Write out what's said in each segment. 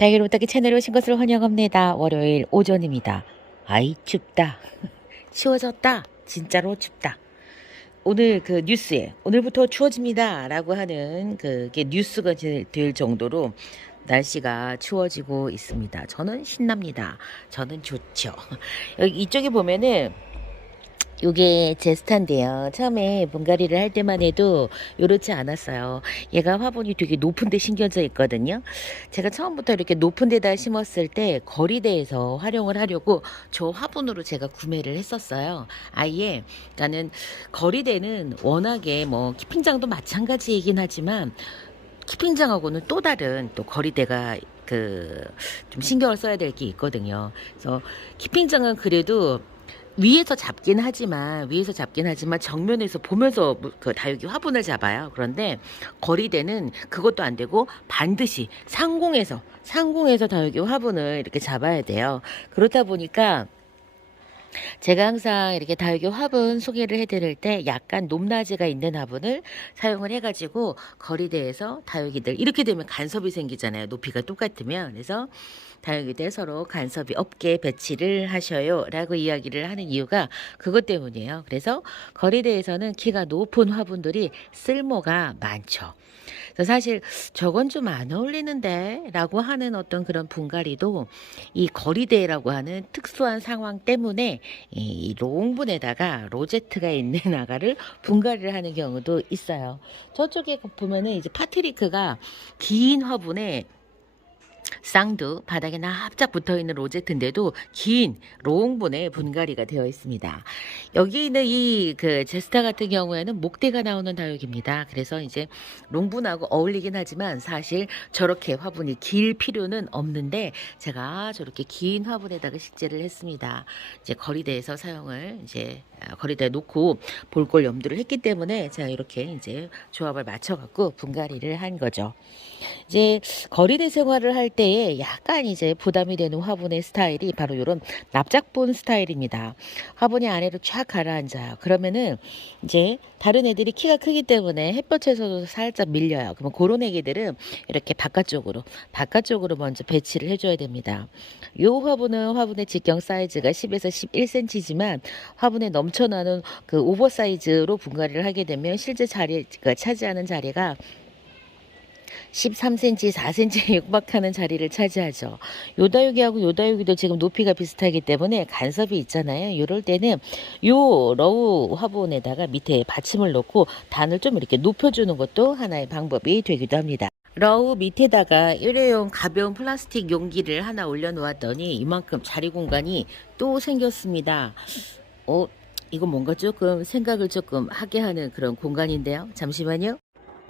달걀 오딱기 채널에 오신 것을 환영합니다. 월요일 오전입니다. 아이 춥다. 추워졌다. 진짜로 춥다. 오늘 그 뉴스에 오늘부터 추워집니다 라고 하는 그게 뉴스가 될 정도로 날씨가 추워지고 있습니다. 저는 신납니다. 저는 좋죠. 여기 이쪽에 보면은 요게 제 스타인데요. 처음에 분갈이를 할 때만 해도 요렇지 않았어요. 얘가 화분이 되게 높은 데 심겨져 있거든요. 제가 처음부터 이렇게 높은 데다 심었을 때 거리대에서 활용을 하려고 저 화분으로 제가 구매를 했었어요. 아예 그러니까는 거리대는 워낙에 뭐 키핑장도 마찬가지이긴 하지만 키핑장하고는 또 다른 또 거리대가 그 좀 신경을 써야 될 게 있거든요. 그래서 키핑장은 그래도 위에서 잡긴 하지만 정면에서 보면서 그 다육이 화분을 잡아요. 그런데 거리대는 그것도 안 되고 반드시 상공에서 다육이 화분을 이렇게 잡아야 돼요. 그렇다 보니까 제가 항상 이렇게 다육이 화분 소개를 해드릴 때 약간 높낮이가 있는 화분을 사용을 해가지고 거리대에서 다육이들 이렇게 되면 간섭이 생기잖아요. 높이가 똑같으면. 그래서 다육이들 서로 간섭이 없게 배치를 하셔요 라고 이야기를 하는 이유가 그것 때문이에요. 그래서 거리대에서는 키가 높은 화분들이 쓸모가 많죠. 그래서 사실 저건 좀 안 어울리는데 라고 하는 어떤 그런 분갈이도 이 거리대라고 하는 특수한 상황 때문에 이 롱분에다가 로제트가 있는 아가를 분갈이를 하는 경우도 있어요. 저쪽에 보면은 이제 파트리크가 긴 화분에 쌍두 바닥에 납작 붙어있는 로제트인데도 긴 롱분의 분갈이가 되어 있습니다. 여기 있는 이 그 제스타 같은 경우에는 목대가 나오는 다육입니다. 그래서 이제 롱분하고 어울리긴 하지만 사실 저렇게 화분이 길 필요는 없는데 제가 저렇게 긴 화분에다가 식재를 했습니다. 이제 거리대에서 사용을 이제 거리대에 놓고 볼 걸 염두를 했기 때문에 제가 이렇게 이제 조합을 맞춰갖고 분갈이를 한 거죠. 이제 거리대 생활을 할 때에 약간 이제 부담이 되는 화분의 스타일이 바로 이런 납작본 스타일입니다. 화분이 아래로 쫙 가라앉아요. 그러면은 이제 다른 애들이 키가 크기 때문에 햇볕에서도 살짝 밀려요. 그러면 그런 애기들은 이렇게 바깥쪽으로 먼저 배치를 해줘야 됩니다. 이 화분은 화분의 직경 사이즈가 10에서 11cm지만 화분에 넘쳐나는 그 오버사이즈로 분갈이를 하게 되면 실제 자리가 차지하는 자리가 13cm, 4cm에 육박하는 자리를 차지하죠. 요다육이하고 요다육이도 지금 높이가 비슷하기 때문에 간섭이 있잖아요. 이럴 때는 요 러우 화분에다가 밑에 받침을 놓고 단을 좀 이렇게 높여주는 것도 하나의 방법이 되기도 합니다. 러우 밑에다가 일회용 가벼운 플라스틱 용기를 하나 올려놓았더니 이만큼 자리 공간이 또 생겼습니다. 이거 뭔가 조금 생각을 조금 하게 하는 그런 공간인데요. 잠시만요.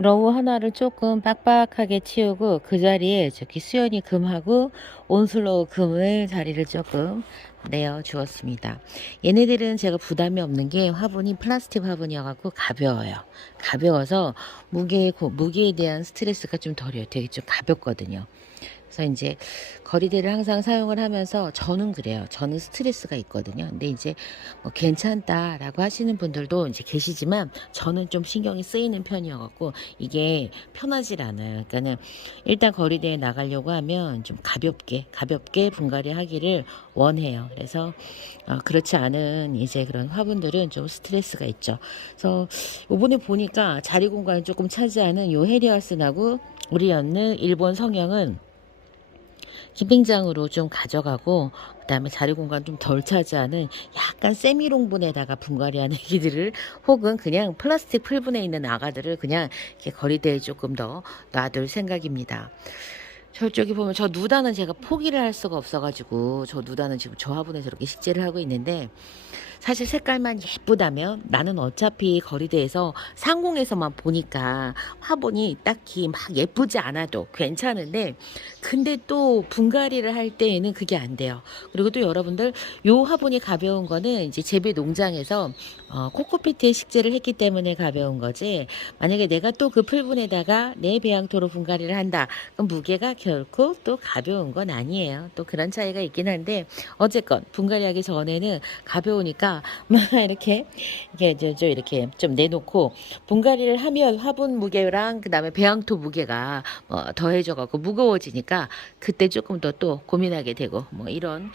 러우 하나를 조금 빡빡하게 치우고 그 자리에 저기 수연이 금하고 온슬로우 금을 자리를 조금 내어 주었습니다. 얘네들은 제가 부담이 없는 게 화분이 플라스틱 화분이어갖고 가벼워요. 가벼워서 무게에 대한 스트레스가 좀 덜해요. 되게 좀 가볍거든요. 그래서 이제 거리대를 항상 사용을 하면서 저는 그래요. 저는 스트레스가 있거든요. 근데 이제 뭐 괜찮다라고 하시는 분들도 이제 계시지만 저는 좀 신경이 쓰이는 편이어갖고 이게 편하질 않아요. 그러니까는 일단 거리대에 나가려고 하면 좀 가볍게 분갈이 하기를 원해요. 그래서 그렇지 않은 이제 그런 화분들은 좀 스트레스가 있죠. 그래서 이번에 보니까 자리 공간을 조금 차지하는 요 헤리아슨하고 우리 연는 일본 성형은 키핑장으로 좀 가져가고 그 다음에 자리 공간 좀 덜 차지하는 약간 세미롱분에다가 분갈이하는 애기들을 혹은 그냥 플라스틱 풀분에 있는 아가들을 그냥 이렇게 거리대에 조금 더 놔둘 생각입니다. 저쪽에 보면 저 누다는 제가 포기를 할 수가 없어가지고 저 누다는 지금 저 화분에 저렇게 식재를 하고 있는데 사실 색깔만 예쁘다면 나는 어차피 거리대에서 상공에서만 보니까 화분이 딱히 막 예쁘지 않아도 괜찮은데 근데 또 분갈이를 할 때에는 그게 안 돼요. 그리고 또 여러분들 요 화분이 가벼운 거는 이제 재배 농장에서 코코피트에 식재를 했기 때문에 가벼운 거지 만약에 내가 또 그 풀분에다가 내 배양토로 분갈이를 한다 그럼 무게가 결코 또 가벼운 건 아니에요. 또 그런 차이가 있긴 한데 어쨌건 분갈이하기 전에는 가벼우니까 치워졌다. 막 이렇게 이렇게 좀 내놓고 분갈이를 하면 화분 무게랑 그다음에 배양토 무게가 더해져갖고 무거워지니까 그때 조금 더 또 고민하게 되고 뭐 이런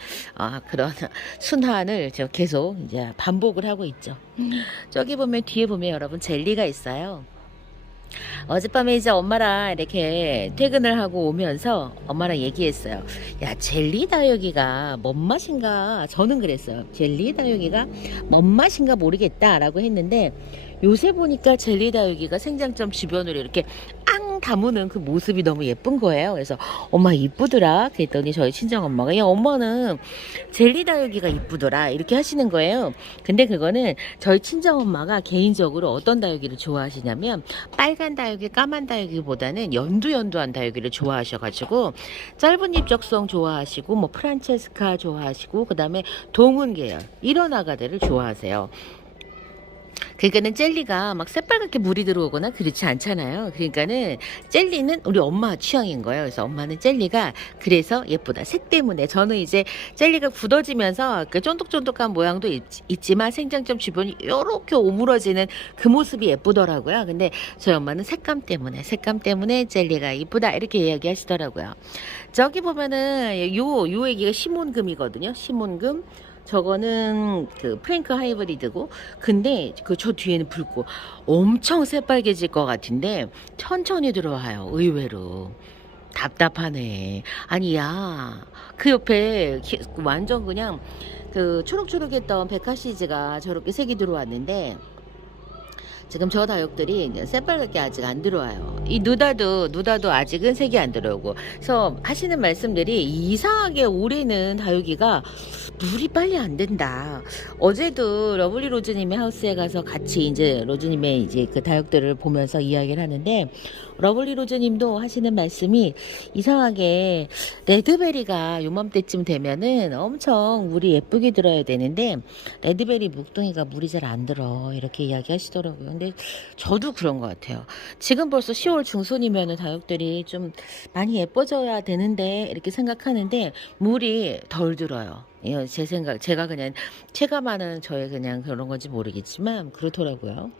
그런 순환을 저 계속 이제 반복을 하고 있죠. 저기 보면 뒤에 보면 여러분 젤리가 있어요. 어젯밤에 이제 엄마랑 이렇게 퇴근을 하고 오면서 엄마랑 얘기했어요. 야, 젤리 다육이가 뭔 맛인가? 저는 그랬어요. 젤리 다육이가 뭔 맛인가 모르겠다라고 했는데 요새 보니까 젤리 다육이가 생장점 주변으로 이렇게 앙 다무는 그 모습이 너무 예쁜 거예요. 그래서 엄마 이쁘더라. 그랬더니 저희 친정 엄마가 야, 엄마는 젤리 다육이가 이쁘더라. 이렇게 하시는 거예요. 근데 그거는 저희 친정 엄마가 개인적으로 어떤 다육이를 좋아하시냐면 빨간 다육이, 까만 다육이보다는 연두한 다육이를 좋아하셔가지고 짧은 잎적성 좋아하시고 뭐 프란체스카 좋아하시고 그다음에 동운 계열 이런 아가들을 좋아하세요. 그러니까는 젤리가 막 새빨갛게 물이 들어오거나 그렇지 않잖아요. 그러니까는 젤리는 우리 엄마 취향인 거예요. 그래서 엄마는 젤리가 그래서 예쁘다. 색 때문에 저는 이제 젤리가 굳어지면서 그 쫀득쫀득한 모양도 있지만 생장점 주변이 요렇게 오므러지는 그 모습이 예쁘더라고요. 근데 저희 엄마는 색감 때문에 젤리가 이쁘다 이렇게 이야기하시더라고요. 저기 보면은 요 얘기가 시몬금이거든요. 시몬금. 저거는 그 프랭크 하이브리드고 근데 그 저 뒤에는 붉고 엄청 새빨개질 것 같은데 천천히 들어와요. 의외로 답답하네. 아니 야그 옆에 완전 그냥 그 초록초록했던 백화시즈가 저렇게 색이 들어왔는데 지금 저 다육들이 이제 새빨갛게 아직 안 들어와요. 이 누다도 아직은 색이 안 들어오고. 그래서 하시는 말씀들이 이상하게 올해는 다육이가 물이 빨리 안 된다. 어제도 러블리 로즈님의 하우스에 가서 같이 이제 로즈님의 이제 그 다육들을 보면서 이야기를 하는데 러블리 로즈님도 하시는 말씀이 이상하게 레드베리가 요맘때쯤 되면은 엄청 물이 예쁘게 들어야 되는데 레드베리 묵둥이가 물이 잘 안 들어 이렇게 이야기하시더라고요. 근데 저도 그런 것 같아요. 지금 벌써 10월 중순이면은 다육들이 좀 많이 예뻐져야 되는데 이렇게 생각하는데 물이 덜 들어요. 제 생각, 제가 그냥 체감하는 저의 그냥 그런 건지 모르겠지만 그렇더라고요.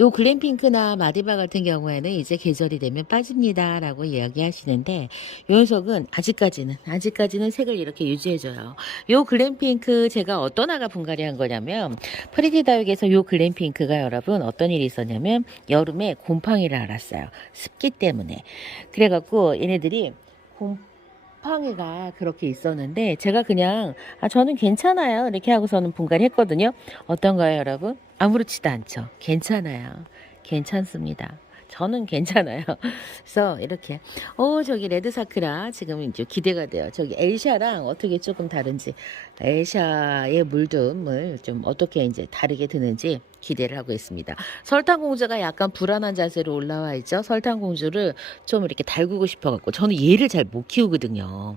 요 글램핑크나 마디바 같은 경우에는 이제 계절이 되면 빠집니다 라고 이야기하시는데 요 녀석은 아직까지는 색을 이렇게 유지해줘요. 요 글램핑크 제가 어떤 아가 분갈이 한 거냐면 프리티 다육에서 요 글램핑크가 여러분 어떤 일이 있었냐면 여름에 곰팡이를 앓았어요. 습기 때문에. 그래갖고 얘네들이 곰팡이가 그렇게 있었는데 제가 그냥 저는 괜찮아요 이렇게 하고서는 분갈이 했거든요. 어떤가요 여러분? 아무렇지도 않죠. 괜찮습니다. 저는 괜찮아요. 그래서 이렇게 저기 레드 사크라 지금 이제 기대가 돼요. 저기 엘샤랑 어떻게 조금 다른지 엘샤의 물듬을 좀 어떻게 이제 다르게 드는지 기대를 하고 있습니다. 설탕공주가 약간 불안한 자세로 올라와 있죠. 설탕공주를 좀 이렇게 달구고 싶어갖고 저는 얘를 잘 못 키우거든요.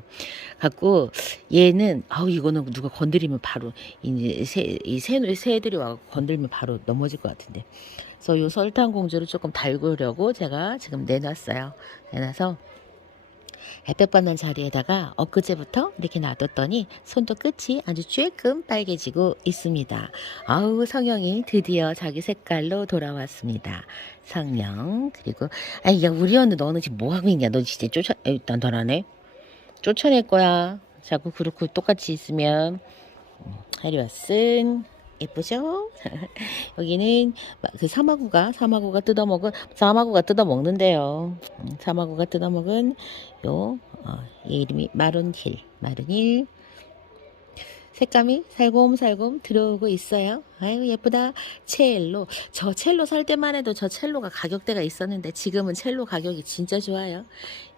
갖고 얘는 이거는 누가 건드리면 바로 이제 이 새들이 와서 건들면 바로 넘어질 것 같은데. 그래서 요 설탕공주를 조금 달구려고 제가 지금 내놨어요. 내놔서 햇볕 받는 자리에다가 엊그제부터 이렇게 놔뒀더니 손도 끝이 아주 쬐끔 빨개지고 있습니다. 아우 성형이 드디어 자기 색깔로 돌아왔습니다. 성령 그리고 야 우리 언니 너는 지금 뭐하고 있냐. 너 진짜 단단하네. 쫓아낼 거야. 자꾸 그렇고 똑같이 있으면. 하리와슨 예쁘죠? 여기는 그 사마구가 뜯어먹는데요. 사마구가 뜯어먹은 얘 이름이 마룬힐 색감이 살곰살곰 들어오고 있어요. 아유 예쁘다. 저 첼로 살 때만 해도 저 첼로가 가격대가 있었는데 지금은 첼로 가격이 진짜 좋아요.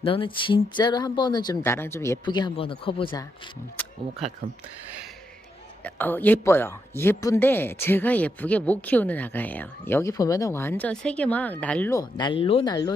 너는 진짜로 한 번은 좀 나랑 좀 예쁘게 한 번은 커보자. 오목하금. 예뻐요. 예쁜데 제가 예쁘게 못 키우는 아가예요. 여기 보면은 완전 색이 막 날로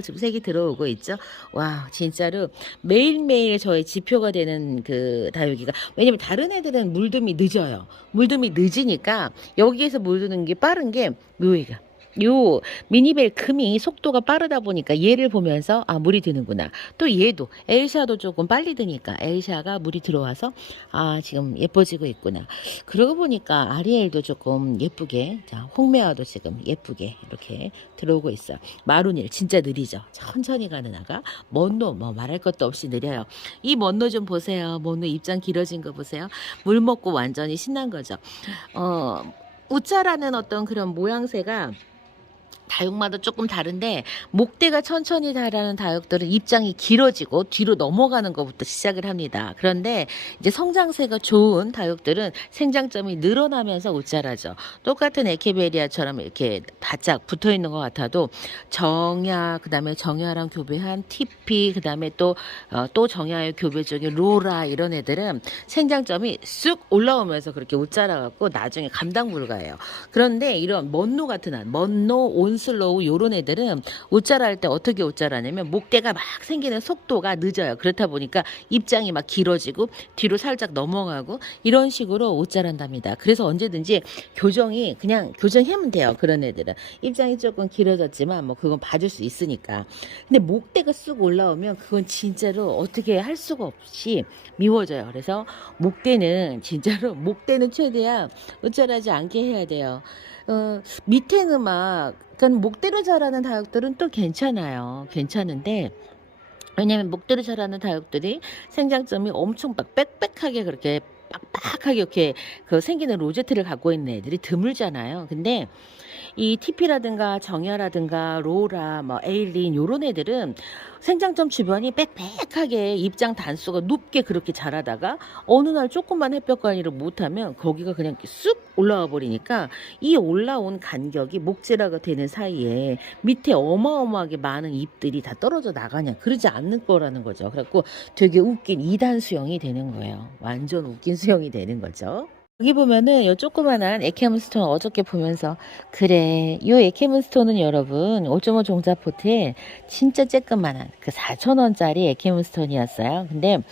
지금 색이 들어오고 있죠. 와 진짜로 매일매일 저의 지표가 되는 그 다육이가 왜냐면 다른 애들은 물듬이 늦어요. 물듬이 늦으니까 여기에서 물드는 게 빠른 게 묘이가 요 미니벨 금이 속도가 빠르다 보니까 얘를 보면서 아 물이 드는구나. 또 얘도 엘샤도 조금 빨리 드니까 엘샤가 물이 들어와서 아 지금 예뻐지고 있구나. 그러고 보니까 아리엘도 조금 예쁘게 자 홍매화도 지금 예쁘게 이렇게 들어오고 있어요. 마루닐 진짜 느리죠. 천천히 가는 아가. 먼노 뭐 말할 것도 없이 느려요. 이 먼노 좀 보세요. 먼노 입장 길어진 거 보세요. 물 먹고 완전히 신난 거죠. 우짜라는 어떤 그런 모양새가 다육마다 조금 다른데 목대가 천천히 자라는 다육들은 입장이 길어지고 뒤로 넘어가는 것부터 시작을 합니다. 그런데 이제 성장세가 좋은 다육들은 생장점이 늘어나면서 웃자라죠. 똑같은 에케베리아처럼 이렇게 바짝 붙어 있는 것 같아도 정야 그다음에 정야랑 교배한 티피 그다음에 또 정야의 교배 중에 로라 이런 애들은 생장점이 쑥 올라오면서 그렇게 웃자라 갖고 나중에 감당 불가해요. 그런데 이런 먼노 같은 먼노 온슬로우 요런 애들은 옷자랄 때 어떻게 옷자라냐면 목대가 막 생기는 속도가 늦어요. 그렇다 보니까 입장이 막 길어지고 뒤로 살짝 넘어가고 이런 식으로 옷자란답니다. 그래서 언제든지 교정이 그냥 교정하면 돼요. 그런 애들은 입장이 조금 길어졌지만 뭐 그건 봐줄 수 있으니까. 근데 목대가 쑥 올라오면 그건 진짜로 어떻게 할 수가 없이 미워져요. 그래서 목대는 진짜로 목대는 최대한 옷자라지 않게 해야 돼요. 밑에는 막, 그러니까 목대로 자라는 다육들은 또 괜찮아요. 괜찮은데, 왜냐면 목대로 자라는 다육들이 생장점이 엄청 막 빽빽하게 그렇게 빡빡하게 이렇게 그 생기는 로제트를 갖고 있는 애들이 드물잖아요. 근데 이 TP라든가 정야라든가 로라, 뭐 에일린 요런 애들은 생장점 주변이 빽빽하게 입장 단수가 높게 그렇게 자라다가 어느 날 조금만 햇볕 관리를 못하면 거기가 그냥 쑥 올라와 버리니까 이 올라온 간격이 목재라가 되는 사이에 밑에 어마어마하게 많은 잎들이 다 떨어져 나가냐 그러지 않는 거라는 거죠. 그래갖고 되게 웃긴 2단 수영이 되는 거예요. 완전 웃긴 수영이 되는 거죠. 여기 보면은 요 조그만한 에케문스톤 어저께 보면서 그래 요 에케문스톤은 여러분 5.5 종자포트에 진짜 쬐끄만한 그 4,000원짜리 에케문스톤이었어요. 근데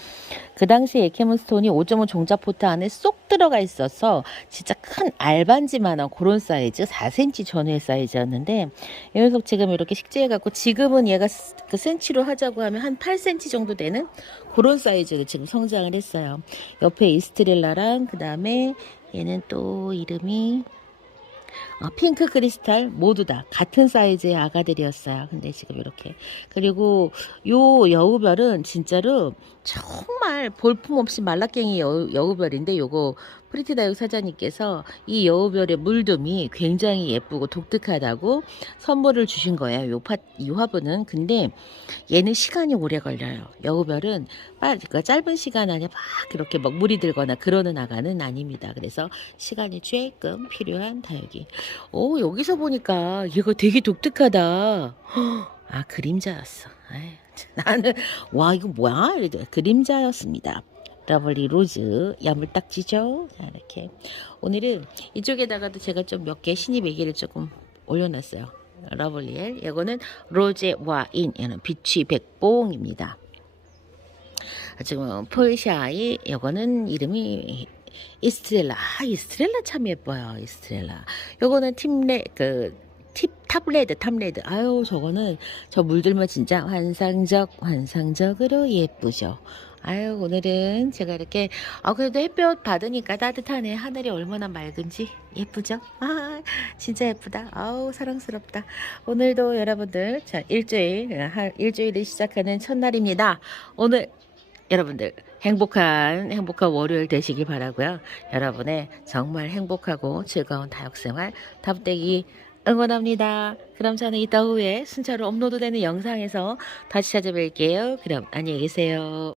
그 당시 에케문스톤이 5.5 종자포트 안에 쏙 들어가 있어서 진짜 큰 알반지만한 그런 사이즈 4cm 전후의 사이즈였는데 이 녀석 지금 이렇게 식재해갖고 지금은 얘가 그 센치로 하자고 하면 한 8cm 정도 되는 그런 사이즈로 지금 성장을 했어요. 옆에 이스트렐라랑 그 다음에 얘는 또 이름이 핑크 크리스탈 모두 다 같은 사이즈의 아가들이었어요. 근데 지금 이렇게 그리고 요 여우별은 진짜로 정말 볼품없이 말라깽이 여우별인데 요거 프리티다육 사장님께서 이 여우별의 물둠이 굉장히 예쁘고 독특하다고 선물을 주신 거예요. 이 화분은. 근데 얘는 시간이 오래 걸려요. 여우별은 그러니까 짧은 시간 안에 막 이렇게 막 물이 들거나 그러는 아가는 아닙니다. 그래서 시간이 조금 필요한 다육이. 오, 여기서 보니까 얘가 되게 독특하다. 아, 그림자였어. 아이, 나는 와 이거 뭐야? 이래 그림자였습니다. 러블리 로즈 야물딱지죠. 자, 이렇게 오늘은 이쪽에다가도 제가 좀 몇 개 신입 얘기를 조금 올려놨어요. 러블리엘 이거는 로제 와인 얘는 빛이 백봉입니다. 지금 폴샤이 이거는 이름이 이스트렐라. 이스트렐라 참 예뻐요. 이스트렐라 요거는 탑레드. 아유, 저거는 저 물들면 진짜 환상적으로 예쁘죠. 아유, 오늘은 제가 이렇게 그래도 햇볕 받으니까 따뜻하네. 하늘이 얼마나 맑은지 예쁘죠? 아, 진짜 예쁘다. 아우, 사랑스럽다. 오늘도 여러분들 자, 일주일을 시작하는 첫날입니다. 오늘 여러분들 행복한 월요일 되시길 바라고요. 여러분의 정말 행복하고 즐거운 다육생활 답되기 응원합니다. 그럼 저는 이따 후에 순차로 업로드되는 영상에서 다시 찾아뵐게요. 그럼 안녕히 계세요.